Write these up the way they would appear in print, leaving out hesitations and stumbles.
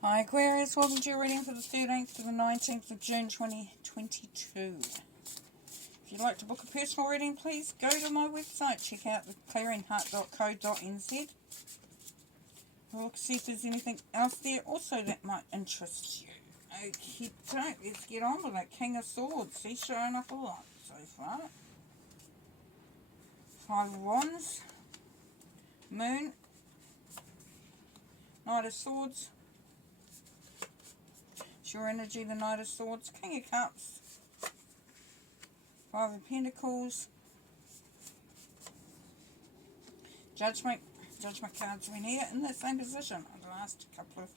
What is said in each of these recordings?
Hi Aquarius, welcome to your reading for the 13th to the 19th of June 2022. If you'd like to book a personal reading, please go to my website, check out the clearingheart.co.nz. We'll see if there's anything else there also that might interest you. Okay, let's get on with it. King of Swords, he's showing up a lot so far. Five of Wands, Moon, Knight of Swords, your energy, the Knight of Swords, King of Cups, Five of Pentacles, Judgment cards in here in the same position. The last couple of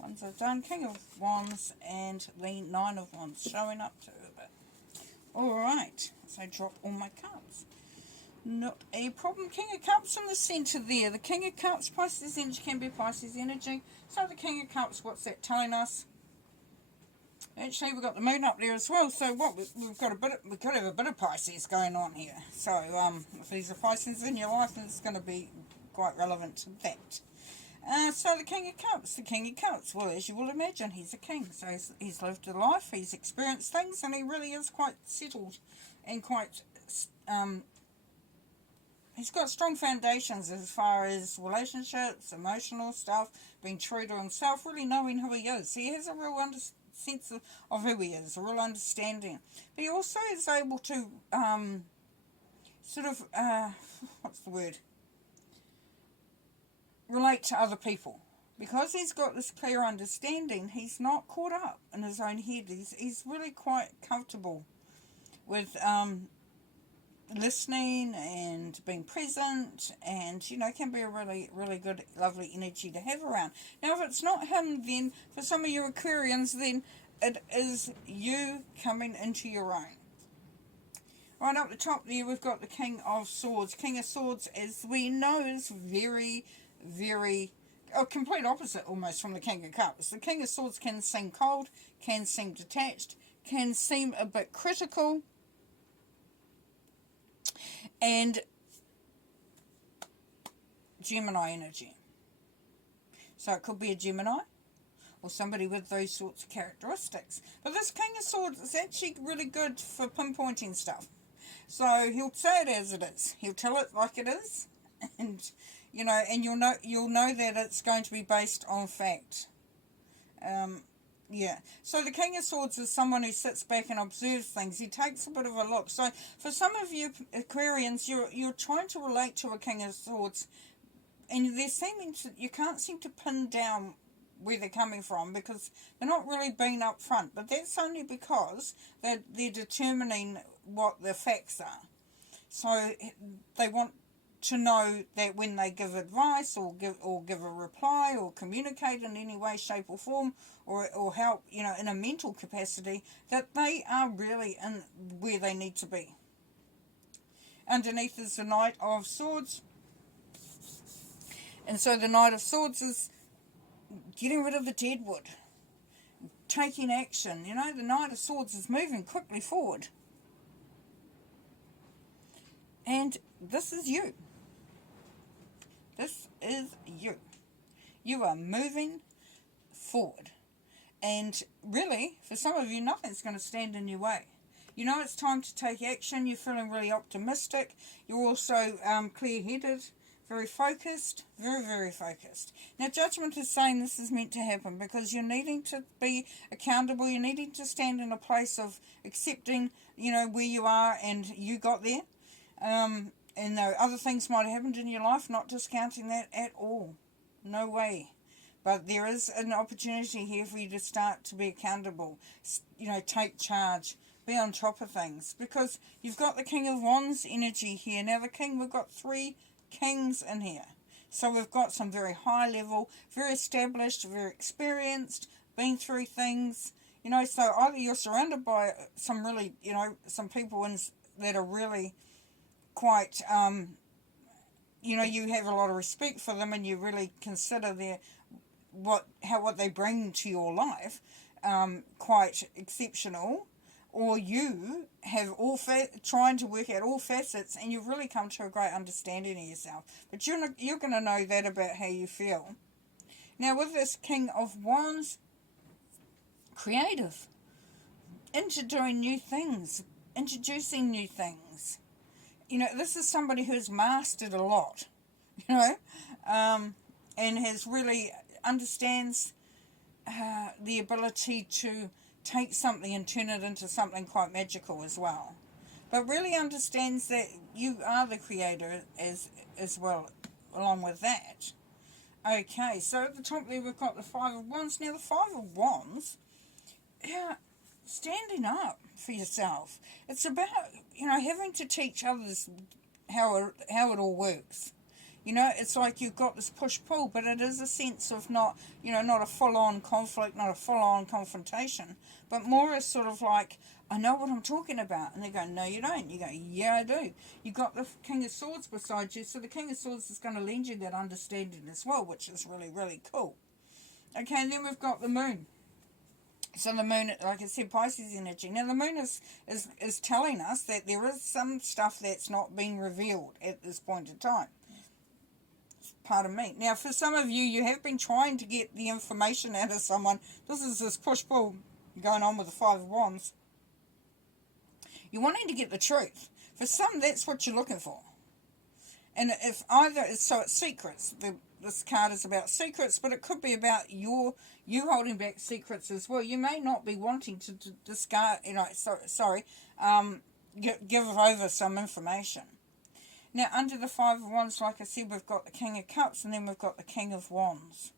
ones I've done, King of Wands and the Nine of Wands showing up to it. Alright, so drop all my cards. Not a problem. King of Cups in the centre there. The King of Cups, Pisces energy can be Pisces energy. So the King of Cups, what's that telling us? Actually, we've got the moon up there as well, so what we've got to have a bit of Pisces going on here. So if there's a Pisces in your life, then it's going to be quite relevant to that. So the King of Cups, well, as you will imagine, he's a king, so he's lived a life, he's experienced things, and he really is quite settled and quite he's got strong foundations as far as relationships, emotional stuff, being true to himself, really knowing who he is. He has a real sense of who he is, a real understanding. But he also is able to what's the word? Relate to other people. Because he's got this clear understanding, he's not caught up in his own head. He's really quite comfortable with listening and being present, and can be a really good, lovely energy to have around. Now if it's not him, then for some of you Aquarians, then it is you coming into your own. Right up the top there we've got the King of Swords. King of Swords, as we know, is very complete opposite almost from the King of Cups. The King of Swords can seem cold, can seem detached, can seem a bit critical, and Gemini energy. So it could be a Gemini or somebody with those sorts of characteristics. But this King of Swords is actually really good for pinpointing stuff. So he'll say it as it is. He'll tell it like it is, and and you'll know that it's going to be based on fact. Yeah, so the King of Swords is someone who sits back and observes things. He takes a bit of a look. So for some of you Aquarians, you're trying to relate to a King of Swords, and you can't seem to pin down where they're coming from because they're not really being up front. But that's only because they're determining what the facts are. So they want to know that when they give advice or give a reply or communicate in any way, shape or form, or help, in a mental capacity, that they are really in where they need to be. Underneath is the Knight of Swords. And so the Knight of Swords is getting rid of the dead wood, taking action. The Knight of Swords is moving quickly forward. And this is you. This is you. You are moving forward. And really, for some of you, nothing's going to stand in your way. It's time to take action. You're feeling really optimistic. You're also clear-headed, very focused, very focused. Now, Judgment is saying this is meant to happen because you're needing to be accountable. You're needing to stand in a place of accepting, where you are and you got there. And though other things might have happened in your life, not discounting that at all. No way. But there is an opportunity here for you to start to be accountable. Take charge. Be on top of things. Because you've got the King of Wands energy here. Now we've got three kings in here. So we've got some very high level, very established, very experienced, been through things. So either you're surrounded by some really, some people that are really quite, you have a lot of respect for them and you really consider what they bring to your life quite exceptional, or you have trying to work out all facets and you've really come to a great understanding of yourself. But you're going to know that about how you feel. Now with this King of Wands, creative, into doing new things, introducing new things. You know, this is somebody who's mastered a lot, you know, and has really understands the ability to take something and turn it into something quite magical as well. But really understands that you are the creator as well, along with that. Okay, so at the top there we've got the Five of Wands. Now the Five of Wands, yeah, standing up for yourself. It's about, you know, having to teach others how it all works. You know, it's like you've got this push-pull, but it is a sense of not, you know, not a full-on conflict, not a full-on confrontation, but more a sort of like, I know what I'm talking about. And they go, no, you don't. You go, yeah, I do. You've got the King of Swords beside you, so the King of Swords is going to lend you that understanding as well, which is really, really cool. Okay, and then we've got the Moon. So the Moon, like I said, Pisces energy. Now the Moon is telling us that there is some stuff that's not being revealed at this point in time. Pardon me. Now for some of you, you have been trying to get the information out of someone. This is this push-pull going on with the Five of Wands. You're wanting to get the truth. For some, that's what you're looking for. And if either, so it's secrets. This card is about secrets, but it could be about you holding back secrets as well. You may not be wanting to discard, you know, give over some information. Now, under the Five of Wands, like I said, we've got the King of Cups, and then we've got the King of Wands.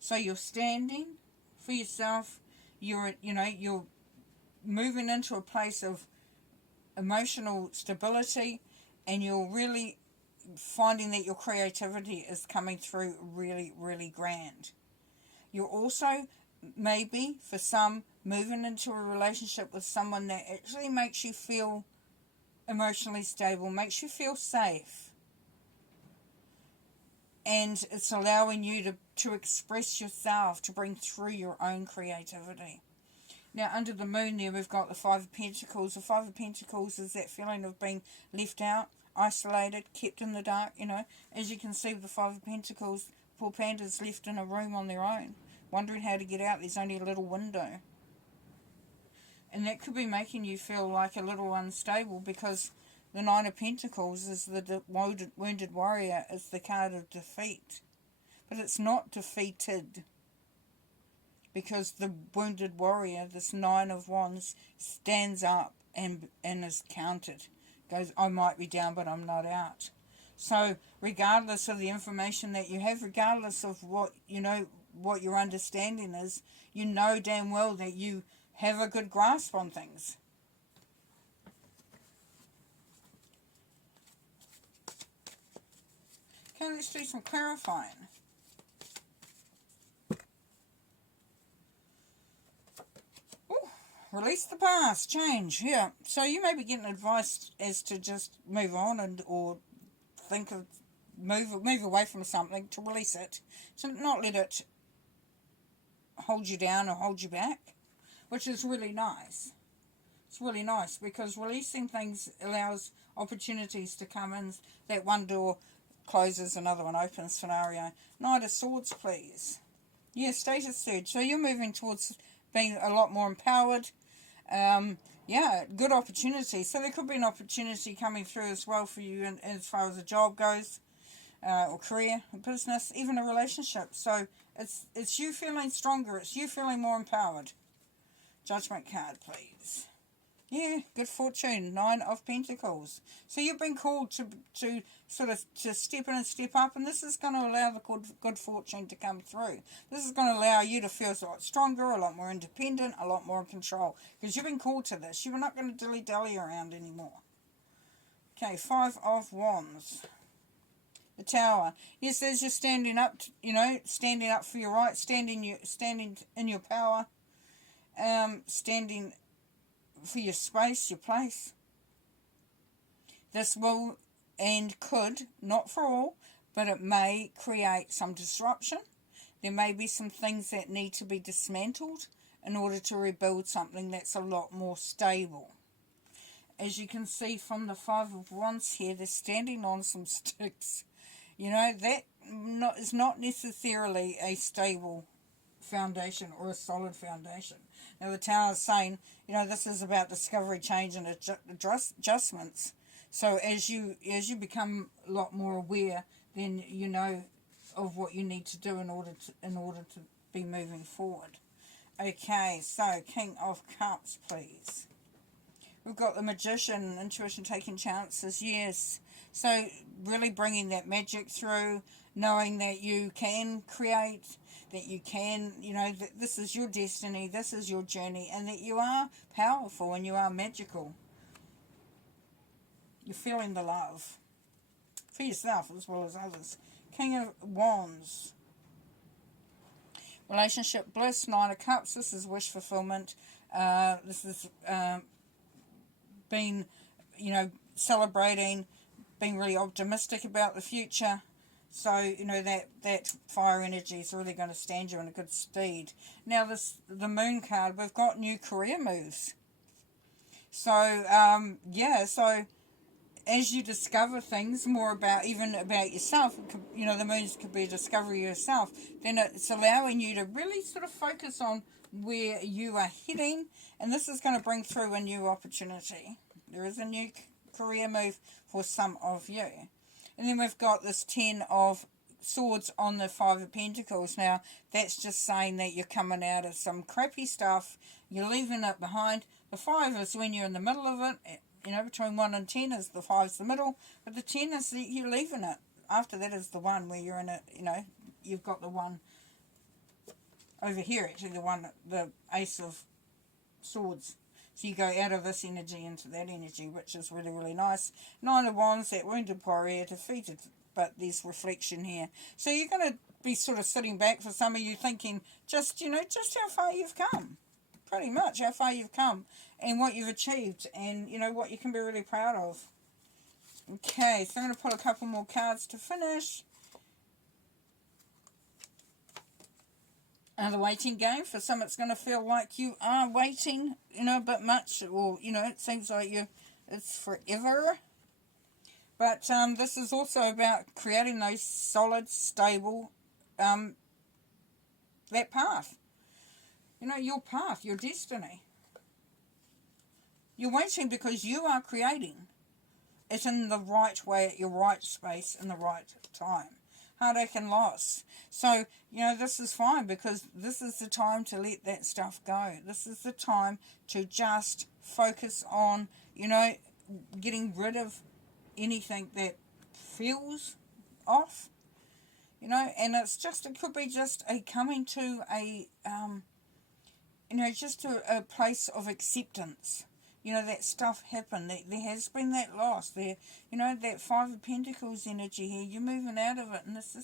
So you're standing for yourself. You're moving into a place of emotional stability, and you're really finding that your creativity is coming through really, really grand. You're also, maybe, for some, moving into a relationship with someone that actually makes you feel emotionally stable, makes you feel safe. And it's allowing you to express yourself, to bring through your own creativity. Now, under the Moon there, we've got the Five of Pentacles. The Five of Pentacles is that feeling of being left out, isolated, kept in the dark, you know. As you can see with the Five of Pentacles, poor panda's left in a room on their own, wondering how to get out. There's only a little window. And that could be making you feel like a little unstable, because the Nine of Pentacles is the wounded warrior. It's the card of defeat. But it's not defeated, because the wounded warrior, this Nine of Wands, stands up and is counted. Goes, I might be down, but I'm not out. So regardless of the information that you have, regardless of what, you know, what your understanding is, you know damn well that you have a good grasp on things. Okay, let's do some clarifying. Release the past, change, yeah. So you may be getting advice as to just move on or think of move away from something, to release it. So not let it hold you down or hold you back, which is really nice. It's really nice, because releasing things allows opportunities to come in. That one door closes, another one opens scenario. Knight of Swords, please. Yeah, status surge. So you're moving towards being a lot more empowered. Yeah, good opportunity. So there could be an opportunity coming through as well for you as far as a job goes, or career, business, even a relationship. So it's you feeling stronger. It's you feeling more empowered. Judgment card, please. Yeah, good fortune. Nine of Pentacles. So you've been called to sort of to step in and step up, and this is going to allow the good fortune to come through. This is going to allow you to feel a lot stronger, a lot more independent, a lot more in control, because you've been called to this. You're not going to dilly-dally around anymore. Okay, Five of Wands. The Tower. Yes, there's you're standing up, standing up for your rights, standing in your power, standing for your space, your place. This will and could, not for all, but it may create some disruption. There may be some things that need to be dismantled in order to rebuild something that's a lot more stable. As you can see from the Five of Wands here, they're standing on some sticks. You know, that is not necessarily a stable foundation or a solid foundation. Now the Tower is saying, you know, this is about discovery, change, and adjustments. So as you become a lot more aware, then you know of what you need to do in order to be moving forward. Okay, so King of Cups, please. We've got the Magician, intuition, taking chances, yes. So really bringing that magic through, knowing that you can create, that you can, you know, that this is your destiny, this is your journey, and that you are powerful and you are magical. You're feeling the love for yourself as well as others. King of Wands. Relationship bliss, Nine of Cups. This is wish fulfillment. This is being, you know, celebrating, being really optimistic about the future. So, you know, that fire energy is really going to stand you in a good stead. Now, the Moon card, we've got new career moves. So, yeah, so as you discover things more about yourself, you know, the moons could be a discovery of yourself, then it's allowing you to really sort of focus on where you are heading, and this is going to bring through a new opportunity. There is a new career move for some of you. And then we've got this 10 of Swords on the 5 of Pentacles. Now, that's just saying that you're coming out of some crappy stuff, you're leaving it behind. The 5 is when you're in the middle of it. You know, between 1 and 10 is the 5's the middle, but the 10 is that you're leaving it. After that is the 1 where you're in it, you know, you've got the 1 over here, actually, the Ace of Swords. So you go out of this energy into that energy, which is really, really nice. 9 of Wands, that wounded warrior, defeated, but there's reflection here. So you're going to be sort of sitting back for some of you thinking, just, you know, just how far you've come. Pretty much how far you've come and what you've achieved and, you know, what you can be really proud of. Okay, so I'm going to pull a couple more cards to finish. The waiting game. For some, it's going to feel like you are waiting, you know, a bit much, or, you know, it seems like it's forever. But this is also about creating those solid, stable, that path. You know, your path, your destiny. You're waiting because you are creating it in the right way, at your right space, in the right time. Heartache and loss. So, you know, this is fine because this is the time to let that stuff go. This is the time to just focus on, you know, getting rid of anything that feels off. You know, and it could be just a coming to a, you know, just to a place of acceptance. You know, that stuff happened. There has been that loss. There, you know, that 5 of Pentacles energy here. You're moving out of it, and this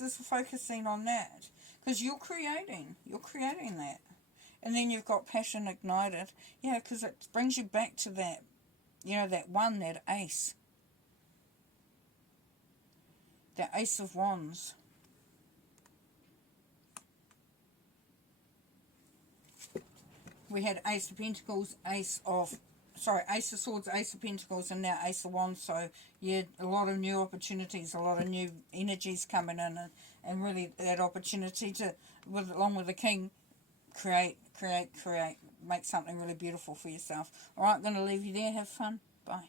is focusing on that because you're creating that. And then you've got passion ignited. Yeah, because it brings you back to that, you know, that one, that ace. The Ace of Wands. We had Ace of Pentacles, Ace of Swords, Ace of Pentacles, and now Ace of Wands. So, yeah, a lot of new opportunities, a lot of new energies coming in, and really that opportunity to, along with the King, create, make something really beautiful for yourself. All right, I'm going to leave you there. Have fun. Bye.